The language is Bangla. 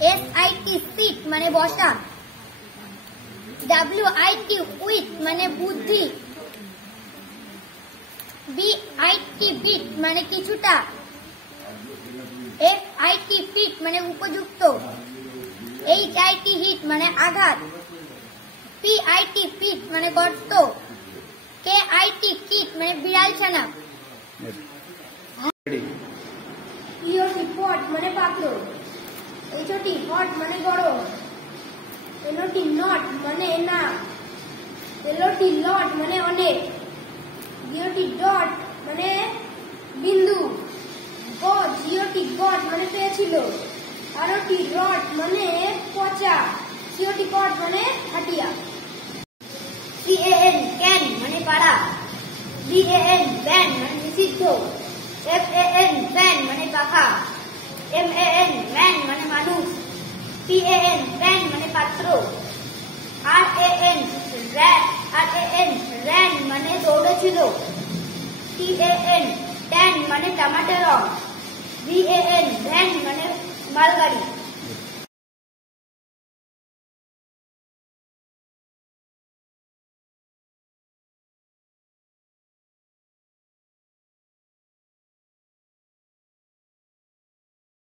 SIT সিট মানে বসা, WIT উইট মানে বুদ্ধি, BIT বিট মানে কিছুটা, FIT ফিট মানে উপযুক্ত, HIT হিট মানে আঘাত, PIT পিট মানে গর্ত, KIT কিট মানে বিড়াল ছানা, POT পট মানে পাত্র, HOT হট মানে গরম, NOT নট মানে না, LOT লট মানে অনেক, GOT ডট মানে বিন্দু, GOT গট মানে পেয়েছিল, ROT রট মানে পচা, COT কট মানে হাটিয়া, CAN ক্যান মানে পাড়া, BAN ব্যান মানে নিষিদ্ধ, FAN ফ্যান মানে পাখা, MAN ম্যান মানে মানুষ, PAN প্যান মানে পাত্র, RAN র্যান মানে দৌড়েছিল, TAN ট্যান মানে টমাটো রং, VAN ভ্যান মানে মালগাড়ি।